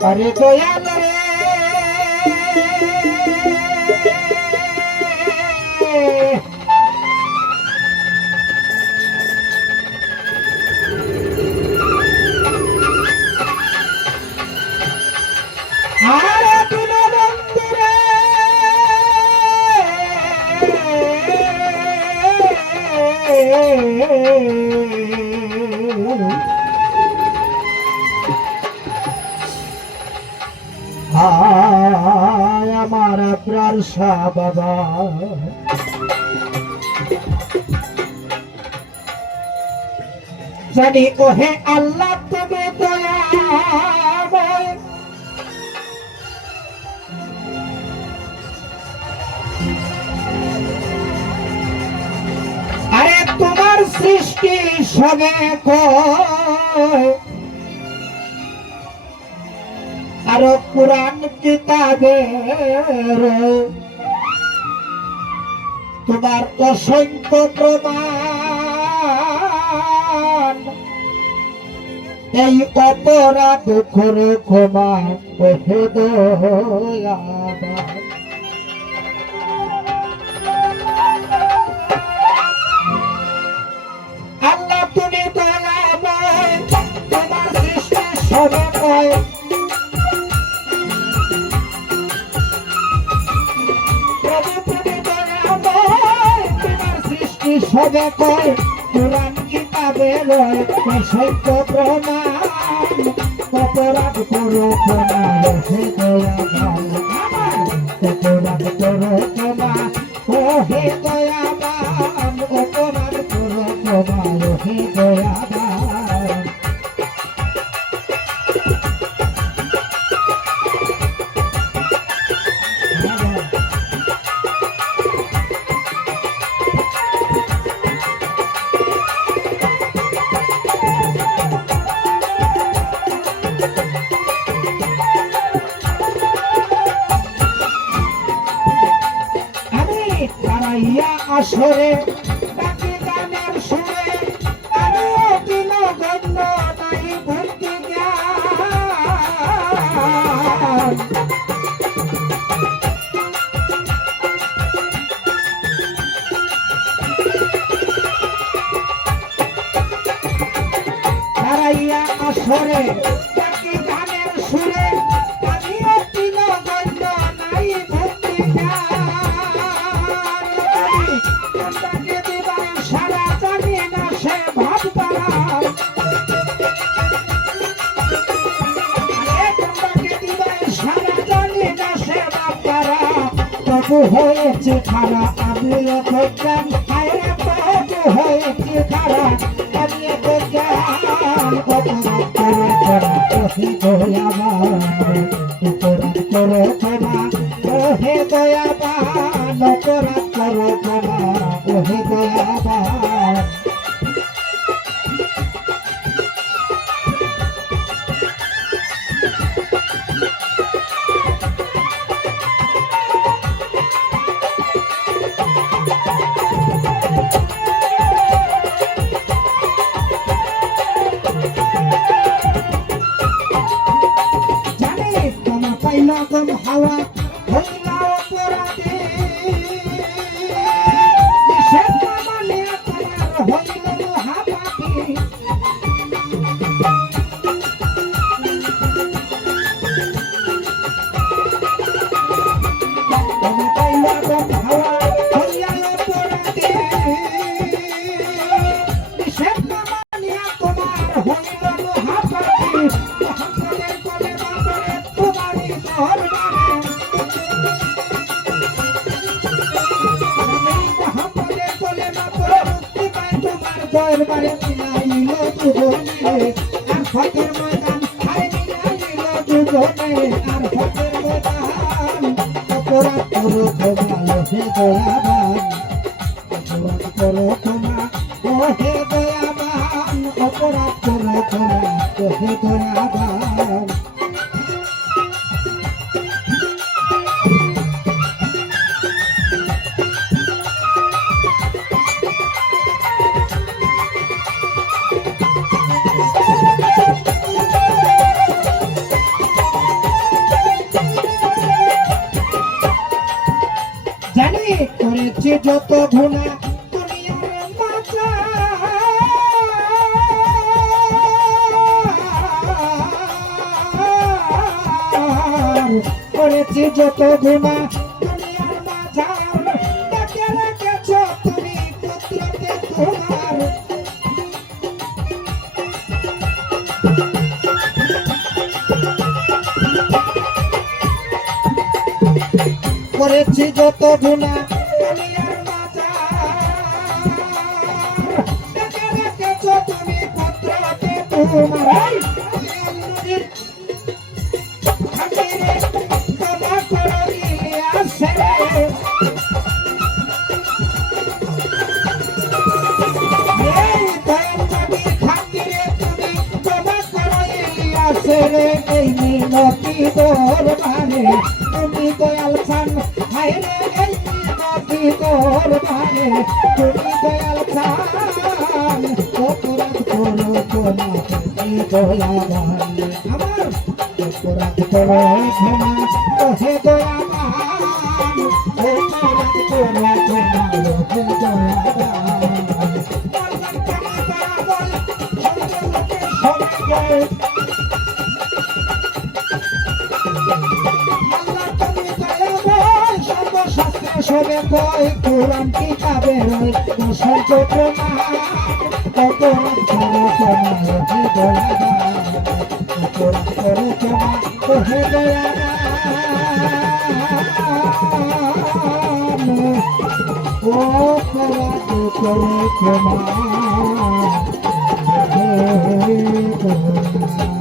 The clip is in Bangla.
আরে দয়াল রে আরে দীনবন্ধু রে আমার প্রাণ শাহ বাবা জানি ওহে আল্লাহ তুমি দয়াময় আরে তোমার সৃষ্টি সবে কয় আর কুরআন কিতাবের তোমার অসংখ্য প্রমাণ এই অপরাধ করে ক্ষমা ওহে দয়াবান আল্লাহ তুমি দয়াময় তোমার সৃষ্টি সবে কয় সবে কয় কুরআন কিতাবের সত্য প্রমাণ অপরাধ করো ক্ষমা হে দয়াবান অপরাধ করো ক্ষমা ও হে দয়াবান অপরাধ করো ক্ষমা হে দয়াবান আসরে তাকে গানের সুরে আমি অকিল গণ্য নাই ভর্তি জ্ঞান হারাইয়া আসরে তাকে গানের সুরে আমি অকিল গণ্য নাই ভর্তি জ্ঞান হয়েছে খারা আমি জ্ঞান আরে বাবু হয়েছে খারা আমি জ্ঞান অপরাধ করে করা ওহে দয়াবান অপরাধ করে করা ওহে দয়াবান অপরাধ করে করা ওহে দয়াবান লাগম হাওয়া হইলা অপরাধে দেশের কামানে তোমার হইল মহাপাপী লাগম হাওয়া হইলা অপরাধে দেশের কামানে তোমার হইল মহাপাপী দরবারে মিলাইল দুজনে আর ফতের ময়দান আরে মিলাইল দুজনে আর ফতের ময়দান অপরাধ করো ক্ষমা হে দয়াবান অপরাধ করো ক্ষমা ও হে দয়াবান অপরাধ করো ক্ষমা ও হে দয়াবান করেছি যত গুনাহ দুনিয়ার মাঝে করেছি যত গুনাহ দুনিয়ার মাঝার ডেকে রেখেছ তুমি পুত্রকে তোমার করেছি যত গুনাহ দুনিয়ার মাঝার ডেকে রেখেছ তুমি পুত্রকে তোমার এই মিনতি দরবারে তুমি দয়াল খান হায় রে এই মিনতি দরবারে তুমি দয়াল খান অপরাধ করো তোমাকে দয়াবান আমার অপরাধ করো ক্ষমা ওহে দয়াবান অপরাধ করো ক্ষমা ওহে দয়াবান সবাই সবে কয় কোরআন কিতাবে রয় দশন্ত প্রমাণ অপরাধ করো ক্ষমা ওহে দয়াবান অপরাধ করো ক্ষমা ওহে দয়াবান অপরাধ করো ক্ষমা ওহে দয়াবান।